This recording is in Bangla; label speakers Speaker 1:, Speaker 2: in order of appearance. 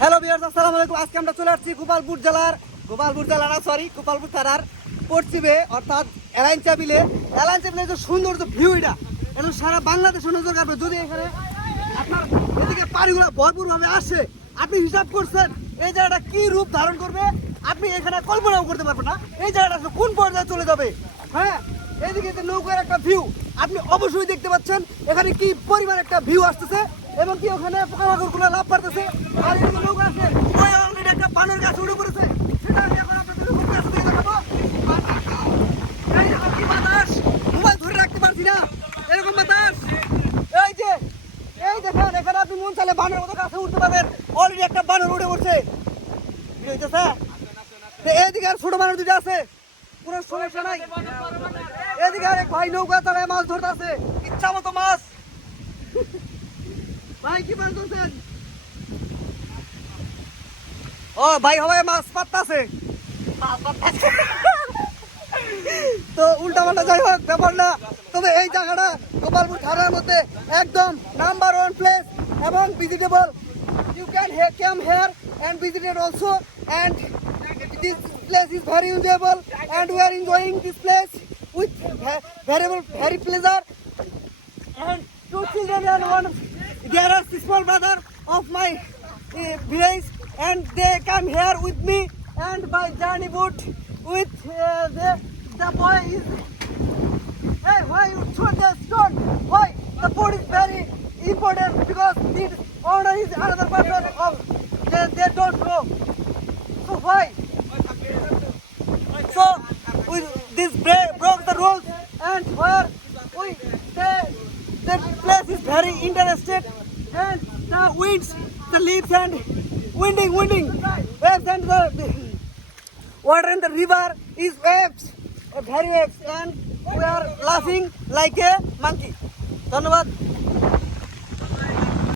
Speaker 1: হ্যালো বিয়ার্স আসসালামু আলাইকুম। আজকে আমরা চলে আসছি গোপালপুর জেলার গোপালপুর জেলা না সরি গোপালপুর থানার পশ্চিমে, অর্থাৎ এলাইনচা বিলে এলাইনচা বিলে যে সুন্দর যে ভিউ এটা এটা সারা বাংলাদেশে নজর কাটবে যদি এখানে আপনার এদিকে পাড়িগুলো ভরপুরভাবে আসে, আপনি হিসাব করছেন, এই জায়গাটা কি রূপ ধারণ করবে, আপনি এখানে কল্পনাও করতে পারবেন না। এই জায়গাটা কোন পর্যায়ে চলে যাবে? হ্যাঁ এইদিকে যে নৌকার একটা ভিউ আপনি অবশ্যই দেখতে পাচ্ছেন। এখানে কি পরিমাণ একটা ভিউ আসতেছে? এবং কি ওখানে পোকামাকড়গুলো লাভ পারতেছে আর নৌকা আছে একটা বানর গাছ উঠে পড়েছে। ধরে রাখতে পারছি না। এরকম বাতাস। এই যে, এই মন বানরের মতো উঠতে অলরেডি একটা বানর এইদিকে আর ছোট আছে। পুরো এদিকে আরেক ভাই নৌকা চালায় মাছ ধরতে আছে ইচ্ছা মতো মাছ। ভাই, কি মাছ ধরছেন ও, ভাই হবাই মাছ পাত্তাছে তো উল্টা পাল্টা যাই হোক, ব্যাপার না। তবে এই জায়গাটা গোপালপুর থানার মধ্যে একদম নাম্বার ওয়ান প্লেস এবং visitable you can come here and visited also and place is very enjoyable and we are enjoying this place with ve- very very pleasure and two children and one there are small brother of my uh, and they come here with me and by journey boat with uh, the the boy is hey why you throw the stone? Why the boat is very important because the owner is another person of they, they don't know. So why? So with this bra- broke the rules and where we the, the place is very interested and the winds the leaves and winding winding waves and the, the water in the river is waves uh, very waves and we are laughing like a monkey ধন্যবাদ